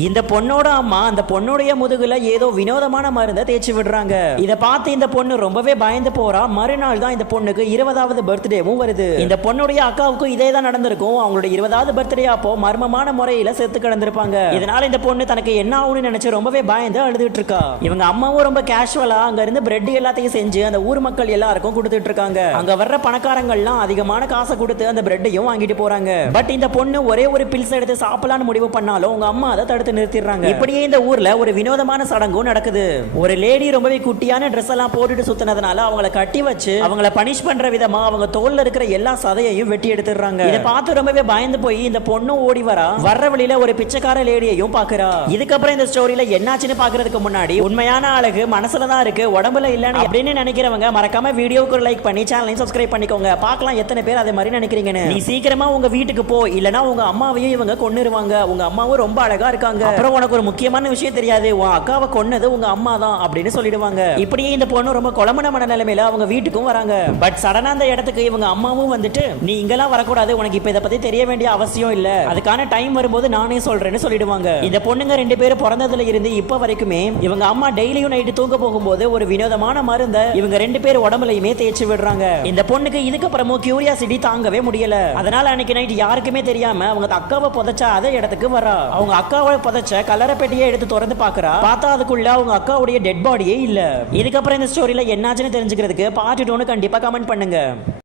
இந்த பொண்ணோட அம்மா அந்த பொண்ணுடைய முதுகுல ஏதோ வினோதமான மருந்தை தேய்ச்சி விடுறாங்க. இத பார்த்து இந்த பொண்ணு ரொம்பவே பயந்து போறா. மறுநாள் தான் இந்த பொண்ணுக்கு 20வது பர்த்டேவும் வருது. இந்த பொண்ணுடைய அக்காவுக்கும் இதே தான் நடந்திருக்கும். அவங்களோட 20வது பர்த்டே அப்போ மர்மமான முறையில செத்து கிடந்திருப்பாங்க. இதனால இந்த பொண்ணு தனக்கு என்ன ஆகும்னு நினைச்சு ரொம்பவே பயந்து அழுதுட்டு இருக்கா. இவங்க அம்மாவும் ரொம்ப கேஷுவலா அங்க இருந்து பிரெட் எல்லாத்தையும் செஞ்சு அந்த ஊர் மக்கள் எல்லாருக்கும் கொடுத்துட்டு இருக்காங்க. அங்க வர்ற பணக்காரங்கள்லாம் அதிகமான காசை கொடுத்து அந்த பிரெட்டையும் வாங்கிட்டு போறாங்க. பட் இந்த பொண்ணு ஒரே ஒரு பில்ஸ் எடுத்து சாப்பிடலான்னு முடிவு பண்ணாலும் உங்க அம்மா அதை நிறுத்திடுறாங்க. இப்படியே இந்த ஊர்ல ஒரு வினோதமான சடங்கும் நடக்குது. ஒரு லேடி ரொம்பவே குட்டியான Dress எல்லாம் போட்டுட்டு சுத்தினதுனால அவங்கள கட்டி வச்சு அவங்கள பனிஷ் பண்ற விதமா அவங்க தோல்ல இருக்கிற எல்லா சதையையும் வெட்டி எடுத்துறாங்க. இத பார்த்து ரொம்பவே பயந்து போய் இந்த பொண்ணு ஓடி வர்ற வழியில ஒரு பிச்சைக்கார லேடியையும் பாக்குறா. இதுக்கப்புறம் இந்த ஸ்டோரியில என்னாச்சுன்னு பாக்குறதுக்கு முன்னாடி உண்மையான அழகு மனசுல தான் இருக்கு, உடம்புல இல்லன்னு அப்படின்னு நினைக்கிறவங்க மறக்காம வீடியோக்கு ஒரு லைக் பண்ணி சேனலையும் சப்ஸ்கிரைப் பண்ணிக்கோங்க. பார்க்கலாம் எத்தனை பேர் அதே மாதிரி நினைக்கிறீங்கன்னு. நீ சீக்கிரமா உங்க வீட்டுக்கு போ, இல்லனா உங்க அம்மாவையும் இவங்க கொன்னுருவாங்க. உங்க அம்மாவும் ரொம்ப அழகா இருக்காங்க. அப்புறம் உனக்கு ஒரு முக்கியமான விஷயம் தெரியாது, உன் அக்காவை கொன்னது உங்க அம்மா தான் அப்படின்னு சொல்லிடுவாங்க. இப்படியே இந்த பொண்ணு ரொம்ப குழம்புன மனநிலைமையில அவங்க வீட்டுக்கும் வராங்க. பட் சடனா அந்த இடத்துக்கு இவங்க அம்மாவும் வந்துட்டு நீ இங்கெல்லாம் வரக்கூடாது, உனக்கு இப்ப இதை பத்தி தெரிய வேண்டிய அவசியம் இல்ல, அதுக்கான டைம் வரும்போது நானே சொல்றேன்னு சொல்லிடுவாங்க. இந்த பொண்ணுங்க ரெண்டு பேரும் பிறந்ததுல இருந்து இப்ப வரைக்குமே இவங்க அம்மா டெய்லியும் நைட்டு தூங்க போகும்போது ஒரு வினோதமான மருந்தை இவங்க ரெண்டு பேர் உடம்புலையுமே தேய்ச்சி விடுறாங்க. இந்த பொண்ணுக்கு இதுக்கப்புறமும் கியூரியாசிட்டி தாங்கவே முடியல. அதனால அன்னைக்கு நைட் யாருக்குமே தெரியாம அவங்க அக்காவை புதைச்ச அதே இடத்துக்கு வரா. அவங்க அக்காவை புதைச்ச கலரை பெட்டியை எடுத்து திறந்து பாக்குறா. பார்த்தா அதுக்குள்ள அவங்க அக்காவுடைய டெட் பாடியே இல்ல. இதுக்கப்புறம் இந்த ஸ்டோரியில என்னாச்சுன்னு தெரிஞ்சுக்கிறதுக்கு பார்ட் 2 கண்டிப்பா கமெண்ட் பண்ணுங்க.